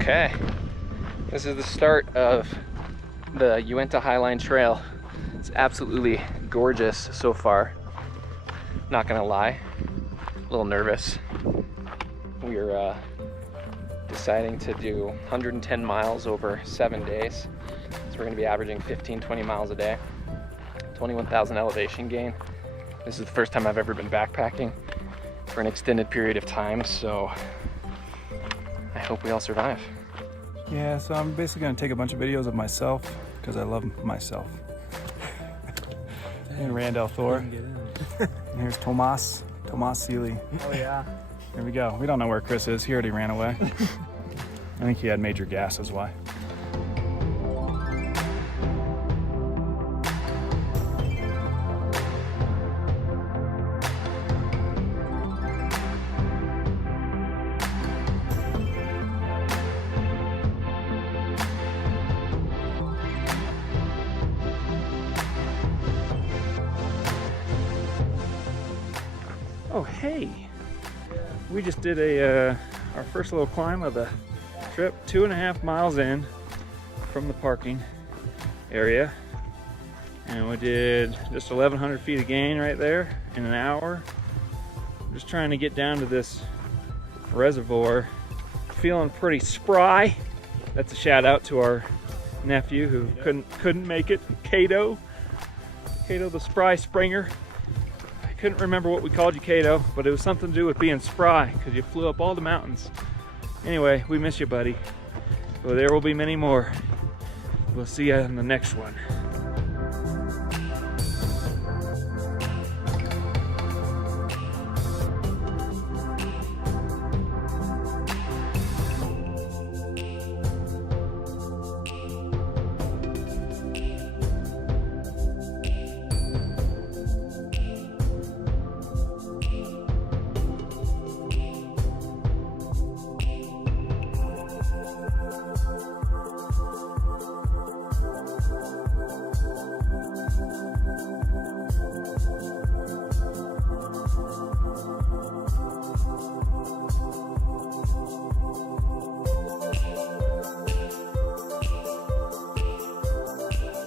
Okay, this is the start of the Uintas Highline Trail. It's absolutely gorgeous so far. Not gonna lie, a little nervous. We're deciding to do 110 miles over 7 days. So we're gonna be averaging 15-20 miles a day, 21,000 elevation gain. This is the first time I've ever been backpacking for an extended period of time, so I hope we all survive. Yeah, so I'm basically gonna take a bunch of videos of myself because I love myself. And Randall Thor. And here's Tomas Seeley. Oh yeah. Here we go. We don't know where Chris is. He already ran away. I think he had major gas is why. Oh hey, we just did our first little climb of the trip, 2.5 miles in from the parking area, and we did just 1,100 feet of gain right there in an hour. I'm just trying to get down to this reservoir, feeling pretty spry. That's a shout out to our nephew who couldn't make it, Cato the Spry Springer. Couldn't remember what we called you, Cato, but it was something to do with being spry because you flew up all the mountains. Anyway, we miss you, buddy. Well, there will be many more. We'll see you in the next one.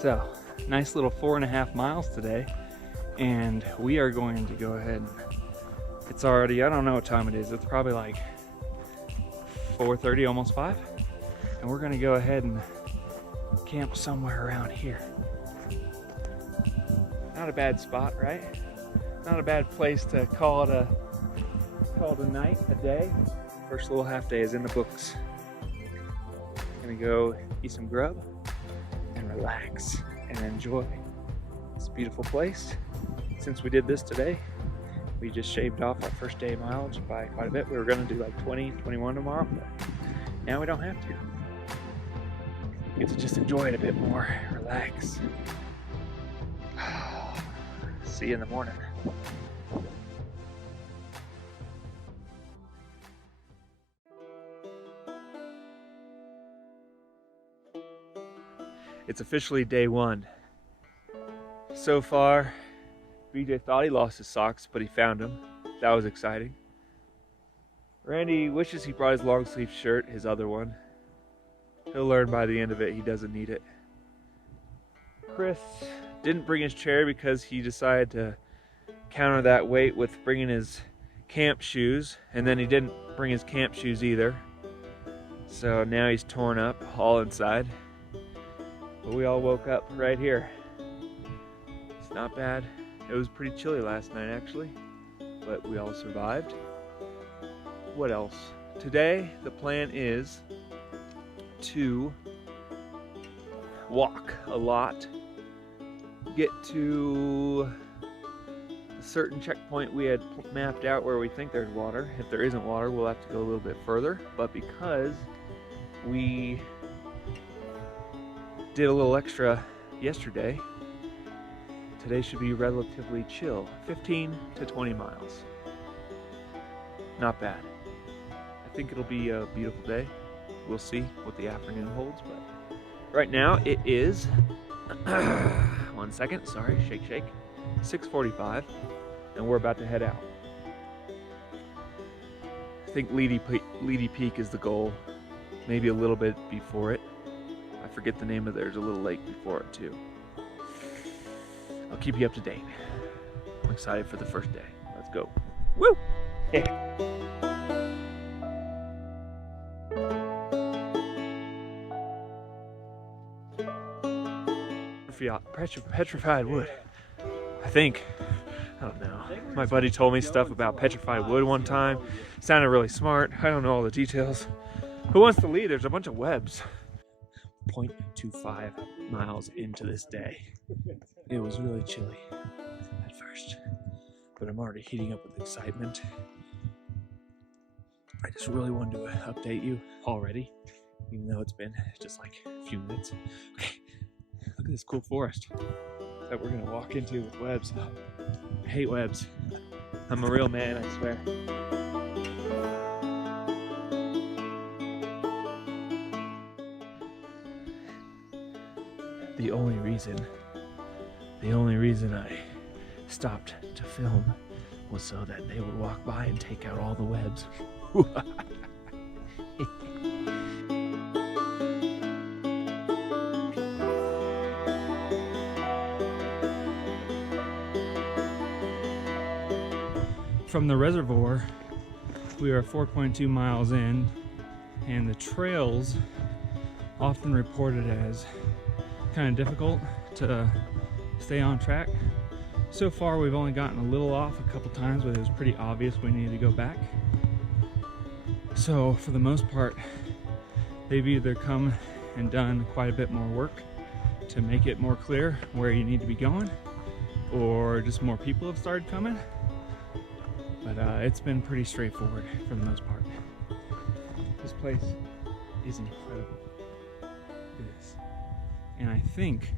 So, nice little 4.5 miles today, and we are going to go ahead. It's already, I don't know what time it is. It's probably like 4:30, almost 5. And we're gonna go ahead and camp somewhere around here. Not a bad spot, right? Not a bad place to call it a night, a day. First little half day is in the books. Gonna go eat some grub and relax and enjoy this beautiful place. Since we did this today, we just shaved off our first day mileage by quite a bit. We were gonna do like 20, 21 tomorrow, but now we don't have to. Get to just enjoy it a bit more, relax. See you in the morning. It's officially day one. So far, BJ thought he lost his socks, but he found them. That was exciting. Randy wishes he brought his long sleeve shirt, his other one. He'll learn by the end of it he doesn't need it. Chris didn't bring his chair because he decided to counter that weight with bringing his camp shoes, and then he didn't bring his camp shoes either. So now he's torn up all inside. But we all woke up right here. It's not bad. It was pretty chilly last night actually, but we all survived. What else? Today the plan is to walk a lot, get to a certain checkpoint we had mapped out where we think there's water. If there isn't water, we'll have to go a little bit further, but because we did a little extra yesterday, today should be relatively chill. 15 to 20 miles. Not bad. I think it'll be a beautiful day. We'll see what the afternoon holds, but right now it is 1 second, sorry, shake, 6:45, and we're about to head out. I think Leedy Peak is the goal. maybe a little bit before it. I forget the name of there's a little lake before it too. I'll keep you up to date. I'm excited for the first day. Let's go. Woo! Yeah. Petrified wood. I think. I don't know. My buddy told me stuff about petrified wood one time. Sounded really smart. I don't know all the details. Who wants to lead? There's a bunch of webs. 0.25 miles into this day. It was really chilly at first, but I'm already heating up with excitement. I just really wanted to update you already, even though it's been just like a few minutes. Okay, look at this cool forest that we're gonna walk into with webs. I hate webs. I'm a real man, I swear. The only reason I stopped to film was so that they would walk by and take out all the webs. From the reservoir, we are 4.2 miles in, and the trails often reported as kind of difficult to stay on track. So far we've only gotten a little off a couple times, but it was pretty obvious we needed to go back. So for the most part, they've either come and done quite a bit more work to make it more clear where you need to be going, or just more people have started coming. But it's been pretty straightforward for the most part. This place is incredible. Look at this. And I think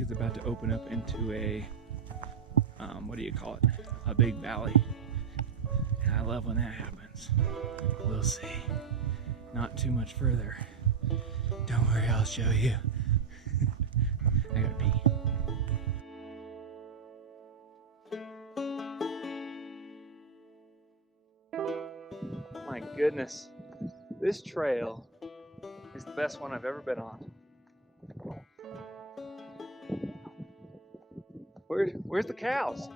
it's about to open up into a, what do you call it? A big valley. And I love when that happens. We'll see. Not too much further. Don't worry, I'll show you. I gotta pee. My goodness, this trail is the best one I've ever been on. Where's the cows?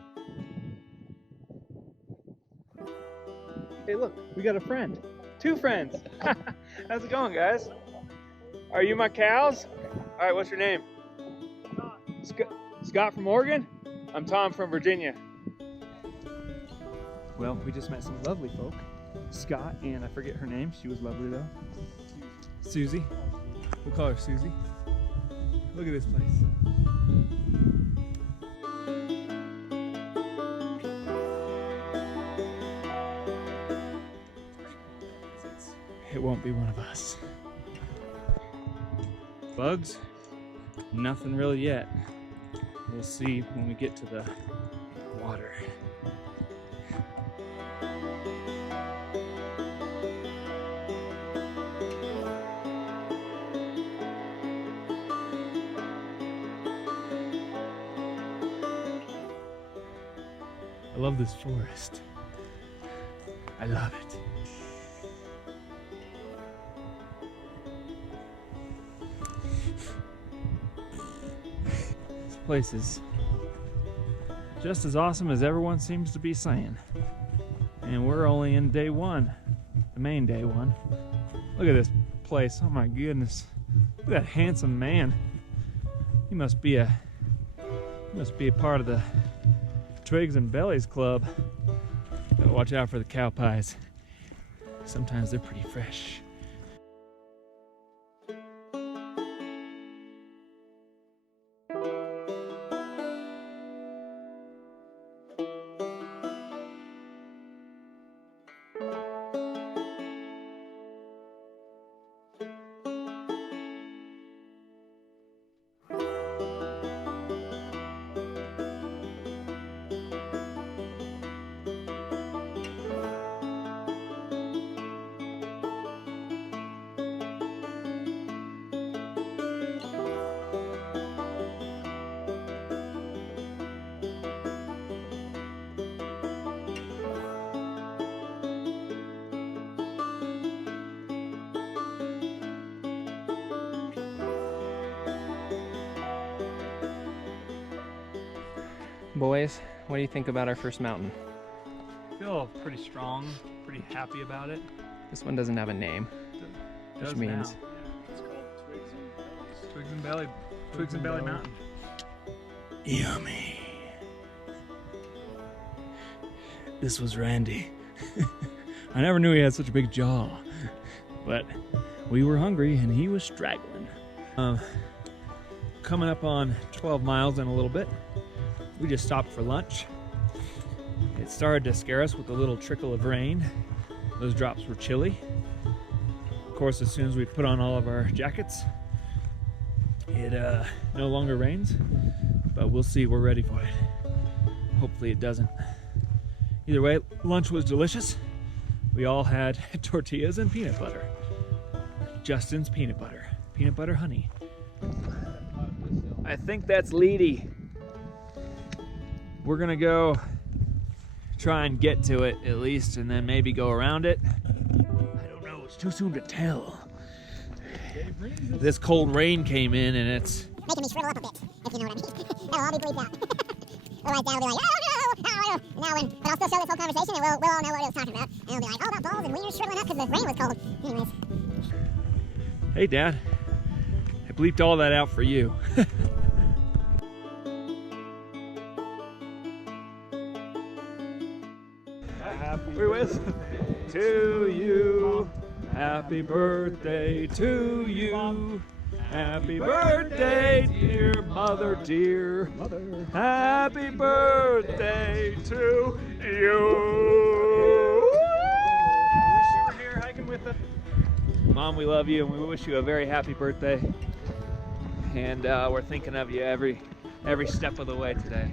Hey, look, we got a friend. 2 friends. How's it going, guys? Are you my cows? All right, what's your name? Scott from Oregon? I'm Tom from Virginia. Well, we just met some lovely folk. Scott and I forget her name. She was lovely though. Susie. We'll call her Susie. Look at this place. It won't be one of us. Bugs? Nothing really yet. We'll see when we get to the water. I love this forest. I love it. This place is just as awesome as everyone seems to be saying. And we're only in day 1, the main day 1. Look at this place. Oh my goodness. Look at that handsome man. He must be a part of the Twigs and Bellies club. Gotta watch out for the cow pies. Sometimes they're pretty fresh. Boys, what do you think about our first mountain? I feel pretty strong, pretty happy about it. This one doesn't have a name, Does which means now. It's called Twigs and Bellies. Twigs and Belly Mountain. Yummy. This was Randy. I never knew he had such a big jaw, but we were hungry and he was straggling. Coming up on 12 miles in a little bit. We just stopped for lunch. It started to scare us with a little trickle of rain. Those drops were chilly. Of course, as soon as we put on all of our jackets, it no longer rains, but we'll see. We're ready for it. Hopefully it doesn't. Either way, lunch was delicious. We all had tortillas and peanut butter. Justin's peanut butter honey. I think that's Leedy. We're gonna go try and get to it at least, and then maybe go around it. I don't know, it's too soon to tell. This cold rain came in and it's making me shrivel up a bit, if you know what I mean. That'll all be bleeped out. Otherwise, Dad will be like, oh no, oh no. But I'll still show this whole conversation and we'll all know what it was talking about. And it'll be like, oh, about balls and we were shriveling up because the rain was cold. Anyways. Hey Dad, I bleeped all that out for you. Happy to you, happy birthday to you, happy birthday dear mother dear, happy birthday to you. Wish you were here hiking with us. Mom, we love you and we wish you a very happy birthday, and we're thinking of you every step of the way today.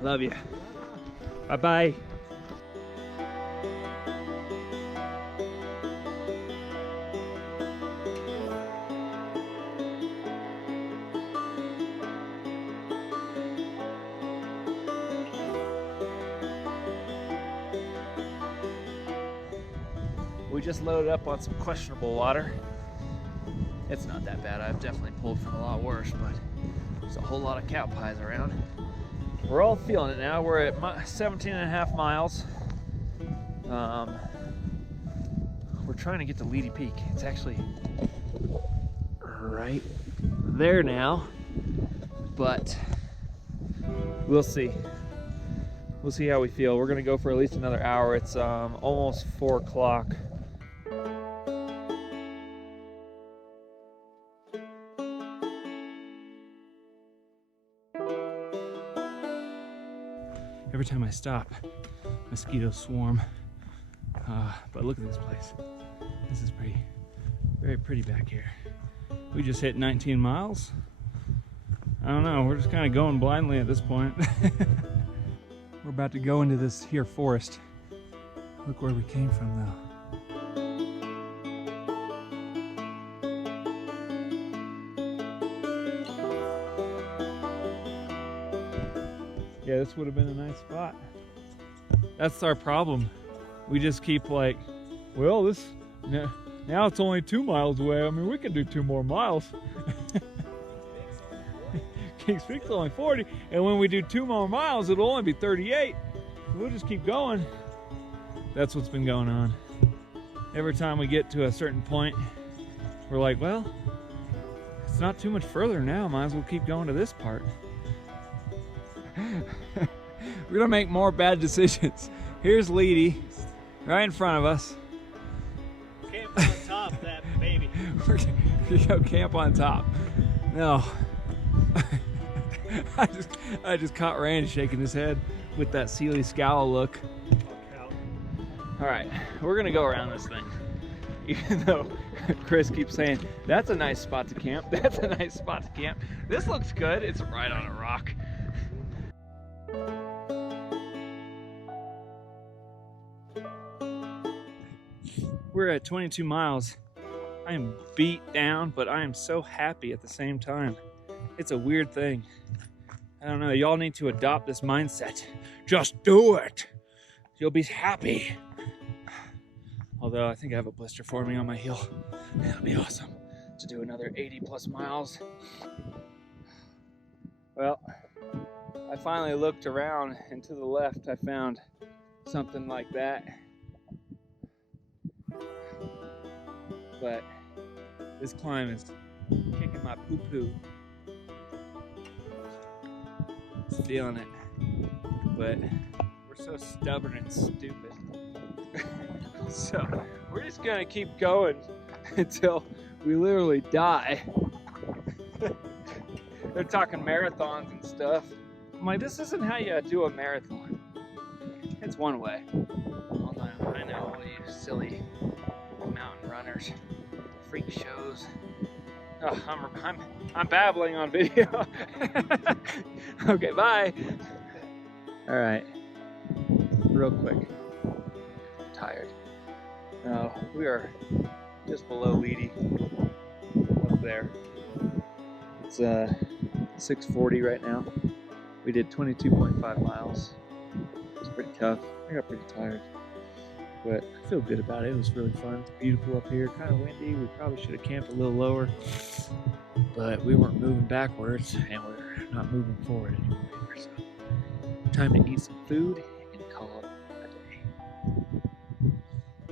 Love you. Bye-bye. We just loaded up on some questionable water. It's not that bad. I've definitely pulled from a lot worse, but there's a whole lot of cow pies around. We're all feeling it now. We're at 17 and a half miles. We're trying to get to Leedy Peak. It's actually right there now, but we'll see. We'll see how we feel. We're gonna go for at least another hour. It's almost 4 o'clock. Every time I stop, mosquitoes swarm. But look at this place. This is very pretty back here. We just hit 19 miles. I don't know, we're just kind of going blindly at this point. We're about to go into this here forest. Look where we came from though. Yeah, this would have been a nice spot. That's our problem. We just keep like, well, now it's only 2 miles away. I mean, we can do 2 more miles. Kings Peak's only 40, and when we do 2 more miles, it'll only be 38. We'll just keep going. That's what's been going on. Every time we get to a certain point, we're like, well, it's not too much further now. Might as well keep going to this part. We're gonna make more bad decisions. Here's Leedy, right in front of us. Camp on top of that baby. We're gonna go camp on top. No. I just caught Randy shaking his head with that Sealy scowl look. All right, we're gonna go around this thing. Even though Chris keeps saying, that's a nice spot to camp, that's a nice spot to camp. This looks good, it's right on a rock. We're at 22 miles. I am beat down, but I am so happy at the same time. It's a weird thing. I don't know, y'all need to adopt this mindset. Just do it. You'll be happy. Although I think I have a blister forming on my heel. That'll be awesome to do another 80 plus miles. Well, I finally looked around, and to the left I found something like that. But this climb is kicking my poo-poo. Just feeling it. But we're so stubborn and stupid. So we're just gonna keep going until we literally die. They're talking marathons and stuff. I'm like, this isn't how you do a marathon. It's one way. Oh, no, I know all you silly mountain runners, freak shows. Oh, I'm babbling on video. Okay, bye. All right, real quick. I'm tired. Now we are just below Leedy, up there. It's 6:40 right now. We did 22.5 miles. It's pretty tough. I got pretty tired, but I feel good about it. It was really fun. It's beautiful up here, kind of windy. We probably should have camped a little lower, but we weren't moving backwards, and we're not moving forward anymore. So time to eat some food and call it a day.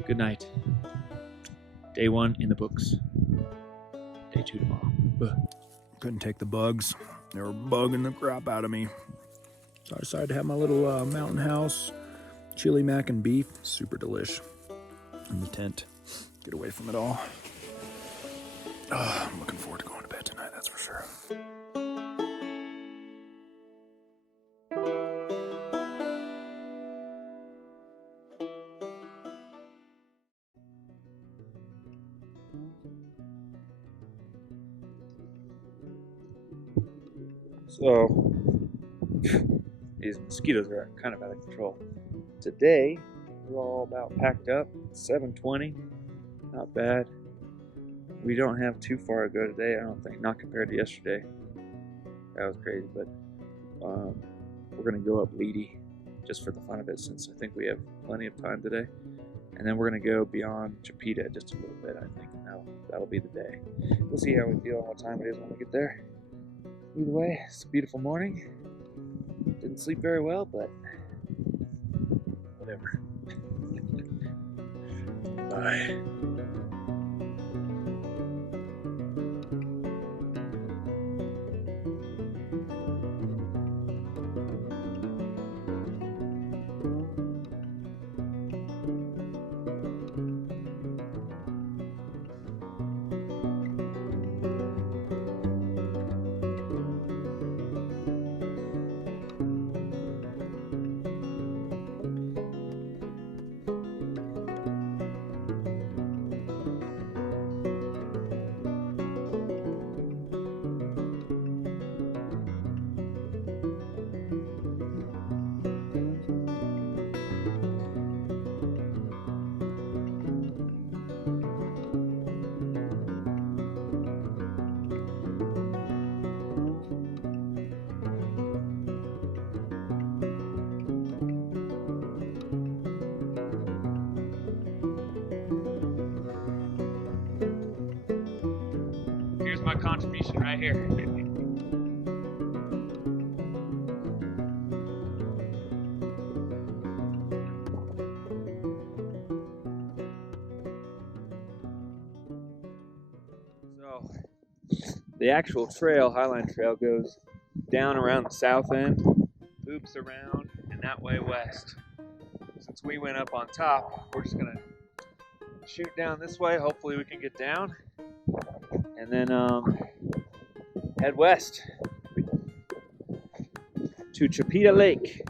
Good night. Day 1 in the books. Day 2 tomorrow. Couldn't take the bugs. They were bugging the crap out of me. So I decided to have my little mountain house, chili mac and beef, super delish, in the tent. Get away from it all. I'm looking forward to going to bed tonight, that's for sure. So, these mosquitoes are kind of out of control. Today, we're all about packed up. It's 7:20, not bad. We don't have too far to go today, I don't think, not compared to yesterday. That was crazy, but we're gonna go up Leedy just for the fun of it, since I think we have plenty of time today. And then we're gonna go beyond Chepeta just a little bit, I think. That'll be the day. We'll see how we feel and what time it is when we get there. Either way, it's a beautiful morning. Didn't sleep very well, but whatever. Bye. Here's my contribution right here. So, the actual trail, Highline Trail, goes down around the south end, loops around, and that way west. Since we went up on top, we're just gonna shoot down this way. Hopefully we can get down, and then head west to Chepeta Lake.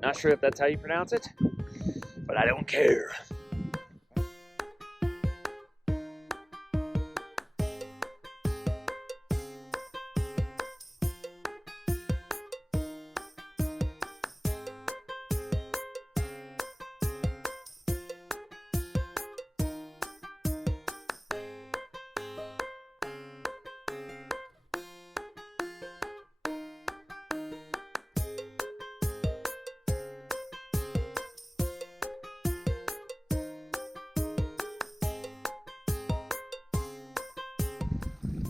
Not sure if that's how you pronounce it, but I don't care.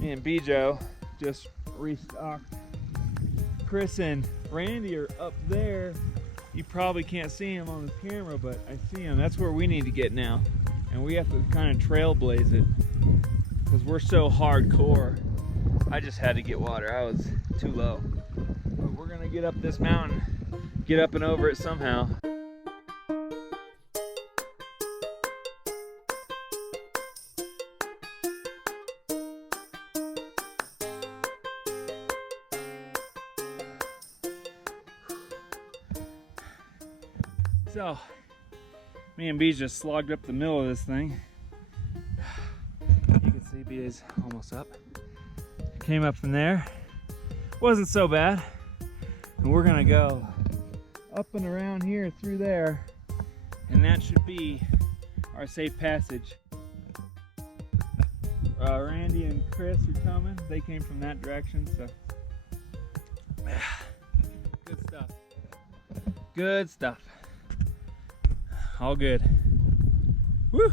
Me and Bijo just restocked Chris and Randy are up there. You probably can't see him on the camera, but I see him. That's where we need to get now. And we have to kind of trailblaze it because we're so hardcore. I just had to get water. I was too low. But we're gonna get up this mountain, get up and over it somehow. So, me and B just slogged up the middle of this thing. You can see B is almost up. Came up from there. Wasn't so bad. And we're gonna go up and around here through there. And that should be our safe passage. Randy and Chris are coming. They came from that direction, so. Good stuff. Good stuff. All good. Woo!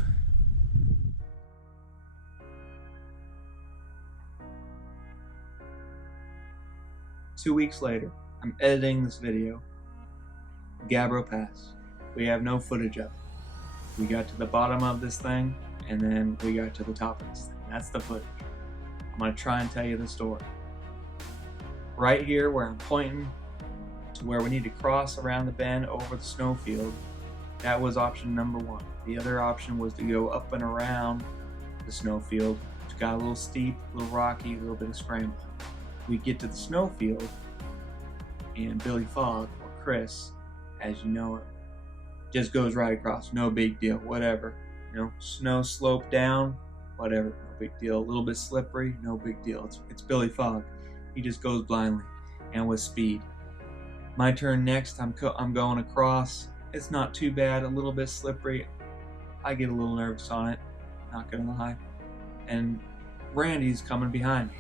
Two weeks later, I'm editing this video. Gabriel Pass. We have no footage of it. We got to the bottom of this thing, and then we got to the top of this thing. That's the footage. I'm gonna try and tell you the story. Right here where I'm pointing to where we need to cross around the bend over the snowfield, that was option number one. The other option was to go up and around the snowfield, which got a little steep, a little rocky, a little bit of scrambling. We get to the snowfield, and Billy Fogg, or Chris, as you know it, just goes right across. No big deal, whatever. You know, snow slope down, whatever, no big deal. A little bit slippery, no big deal. It's Billy Fogg. He just goes blindly and with speed. My turn next, I'm going across. It's not too bad, a little bit slippery. I get a little nervous on it, not gonna lie. And Randy's coming behind me.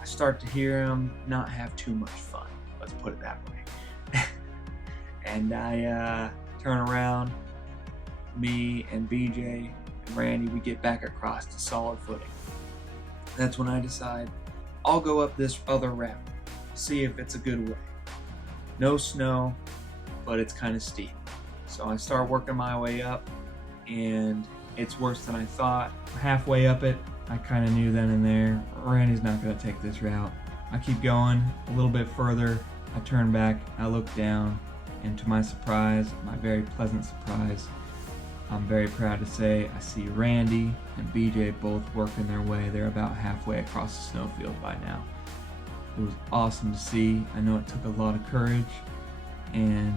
I start to hear him not have too much fun, let's put it that way. And I turn around, me and BJ and Randy, we get back across to solid footing. That's when I decide I'll go up this other route, see if it's a good way. No snow, but it's kind of steep. So I start working my way up, and it's worse than I thought. Halfway up it, I kind of knew then and there, Randy's not gonna take this route. I keep going a little bit further. I turn back, I look down, and to my surprise, my very pleasant surprise, I'm very proud to say I see Randy and BJ both working their way. They're about halfway across the snowfield by now. It was awesome to see. I know it took a lot of courage and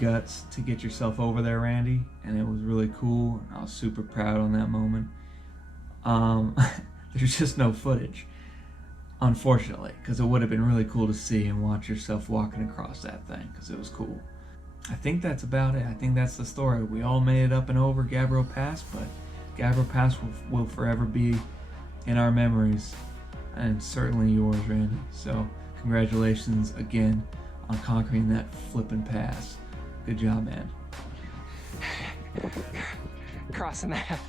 guts to get yourself over there, Randy, and it was really cool. I was super proud on that moment. There's just no footage, unfortunately, because it would have been really cool to see and watch yourself walking across that thing, because it was cool. I think that's about it. I think that's the story. We all made it up and over Gabriel Pass, but Gabriel Pass will forever be in our memories, and certainly yours, Randy. So congratulations again on conquering that flippin' pass. Good job, man. Crossing that.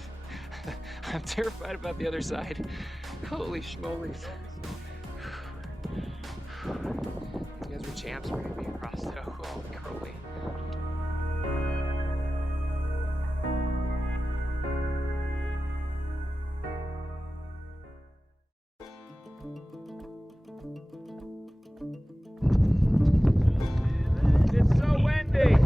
I'm terrified about the other side. Holy schmolies. You guys were champs. We're gonna be across though. Holy crowley. It's so windy.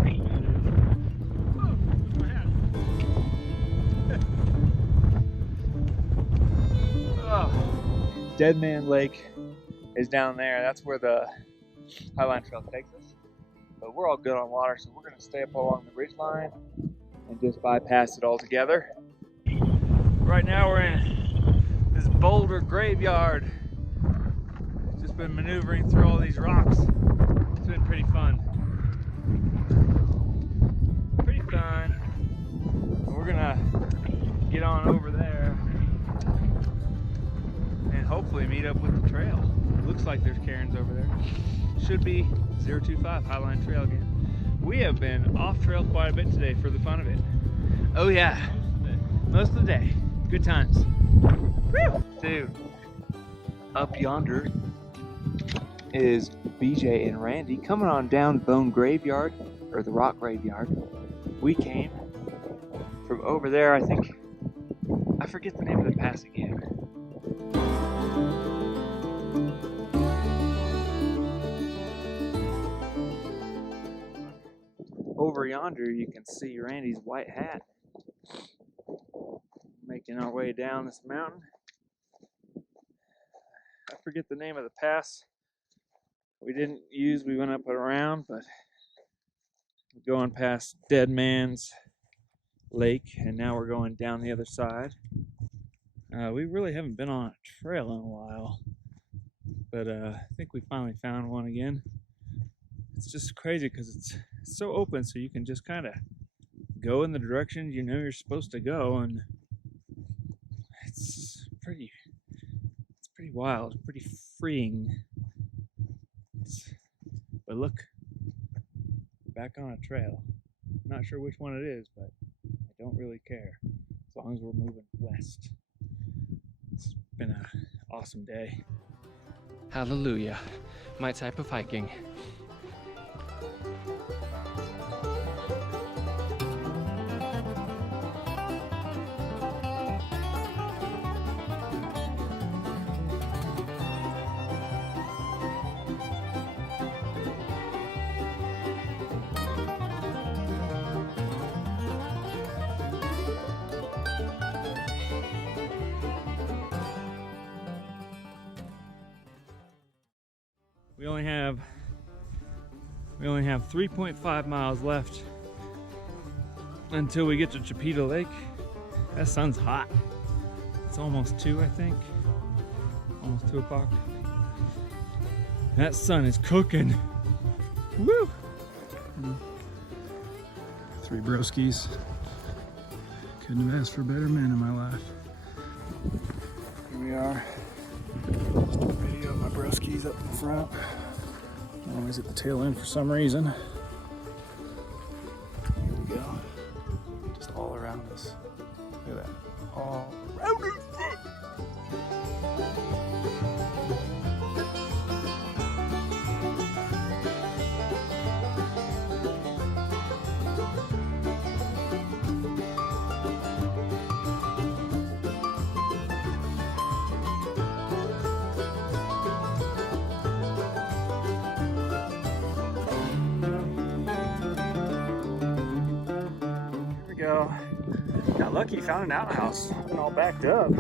Dead Man Lake is down there. That's where the Highline Trail takes us. But we're all good on water, so we're gonna stay up along the ridge line and just bypass it altogether. Right now we're in this boulder graveyard. Just been maneuvering through all these rocks. It's been pretty fun. Pretty fun. We're gonna get on over there and hopefully meet up with the trail. It looks like there's cairns over there. Should be 025 Highline Trail again. We have been off trail quite a bit today for the fun of it. Oh yeah, most of the day. Good times. Woo! Dude, up yonder, is BJ and Randy coming on down Bone Graveyard, or the Rock Graveyard. We came from over there, I think. I forget the name of the pass again. Over yonder, you can see Randy's white hat. Making our way down this mountain. I forget the name of the pass we didn't use. We went up and around, but we're going past Dead Man's Lake, and now we're going down the other side. We really haven't been on a trail in a while, but I think we finally found one again. It's just crazy because it's so open, so you can just kind of go in the direction you know you're supposed to go, and it's pretty wild, pretty freeing. But look, back on a trail. I'm not sure which one it is, but I don't really care as long as we're moving west. It's been an awesome day. Hallelujah. My type of hiking. We only have 3.5 miles left until we get to Chepeta Lake. That sun's hot. It's almost 2, I think. Almost 2 o'clock. That sun is cooking. Woo! 3 broskies. Couldn't have asked for better men in my life. Here we are. Just a video of my broskies up in front. Always at the tail end for some reason. Here we go. Just all around us. Look at that. All around us. Got lucky, found an outhouse. Been all backed up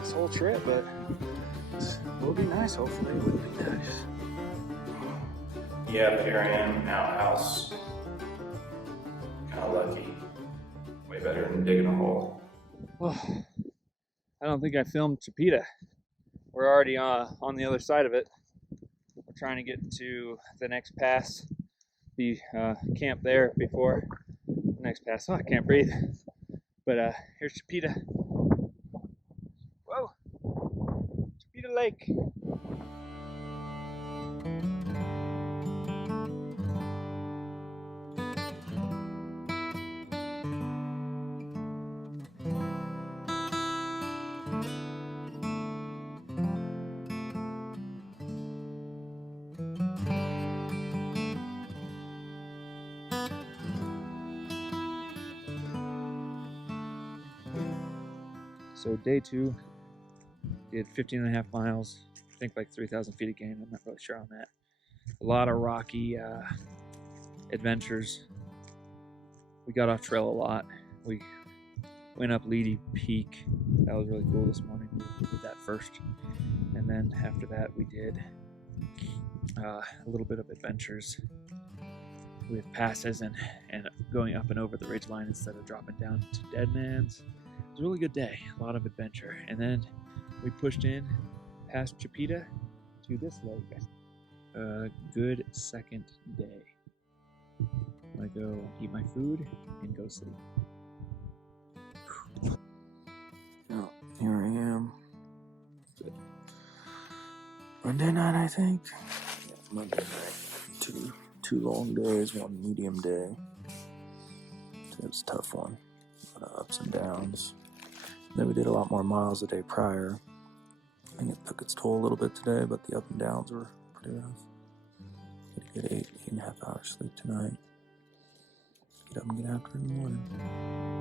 this whole trip, but it will be nice. Hopefully, it will be nice. Yep, here I am, outhouse. Kind of lucky. Way better than digging a hole. Well, I don't think I filmed Chepeta. We're already on the other side of it. We're trying to get to the next pass. Be camp there before the next pass. Oh, I can't breathe. But here's Chepeta. Whoa! Chepeta Lake. So day 2, did 15.5 miles, I think like 3,000 feet again, I'm not really sure on that. A lot of rocky adventures. We got off trail a lot. We went up Leedy Peak. That was really cool this morning. We did that first. And then after that we did a little bit of adventures with passes and going up and over the ridgeline instead of dropping down to Dead Man's. It was a really good day, a lot of adventure. And then we pushed in past Chepeta to this lake. A good second day. I'm gonna go eat my food and go sleep. Oh, here I am. Monday night, I think. Yeah, Monday night. Two long days, one medium day. It was a tough one. A lot of ups and downs. Then we did a lot more miles the day prior. I think it took its toll a little bit today, but the up and downs were pretty rough. Gotta get 8.5 hours sleep tonight. Get up and get after it in the morning.